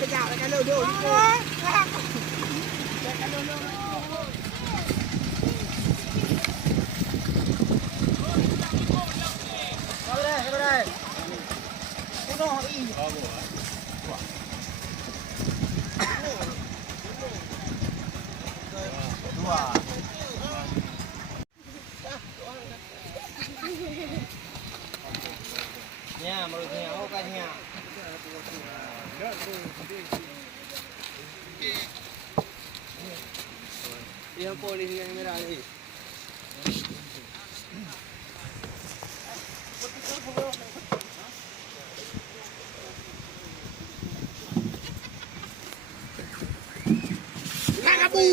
kejap dah kalau dulu. Nya, mulutnya, oh kayaknya. Yang polis yang merah ni. Labuh.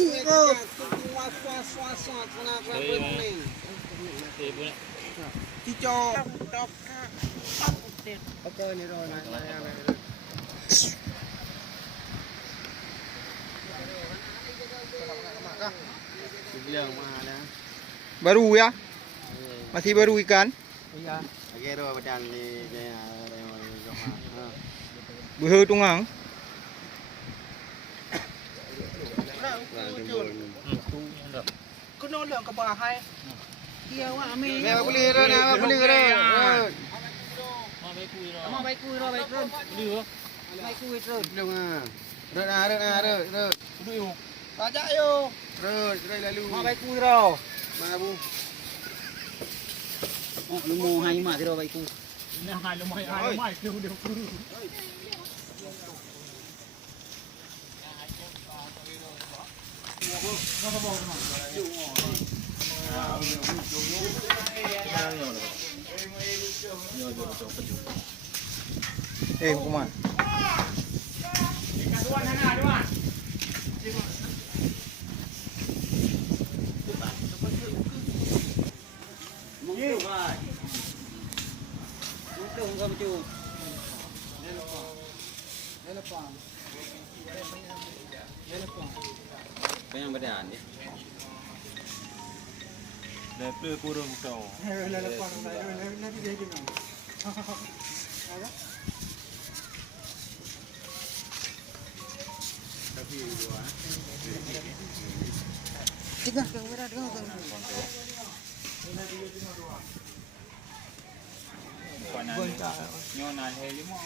Tico. Apa ni roh nak? Bilang mana? Baru ya? Masih baru ikan? Iya. Lagi roh badan ni dia. Buah tungang. Kena lang ke bahay. Dia awak ambil. Dia boleh dah, nak boleh dah. Mau baik kui ro. Beli ho. Baik kui ro. Belum ah. Rot. Duduk. Tajak yo. Rot, lalu. Mau baik kui ro. Mabu. Oh, lumo hai mak ro baik kui. Nah, hai lumo dia. Kuman. Ikan tuan sana, tuan. Mungkin, Pak. Mungkin kamu tu. Yellowfin. Yang berdan ni. Dah play kurang kau. Yellowfin nanti dia gini. Ada? Tapi dua. Tiga kamera dua. Nyo na heli mo.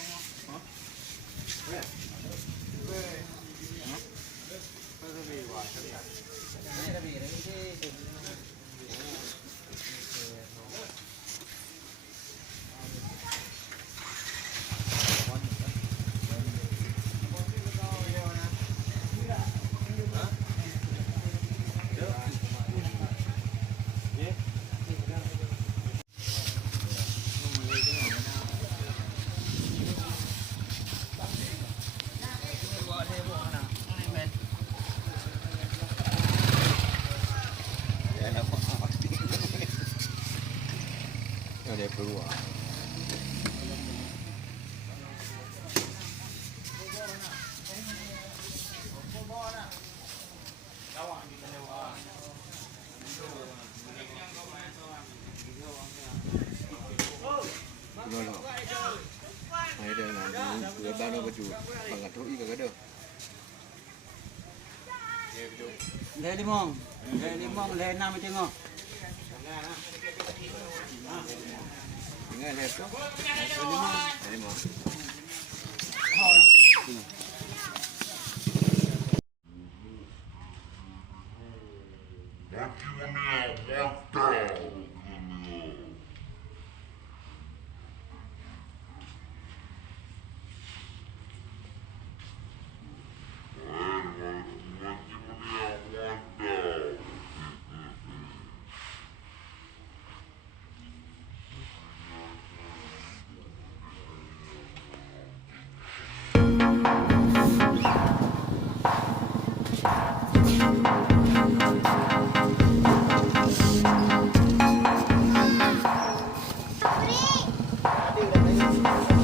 Ada keluar. Nó hay đây là người ta đâu có chủ bằng ngặt thôi cả đâu. Lên limong, lên năm chứ ngon. Nghe đẹp đó. Limong. Thank you.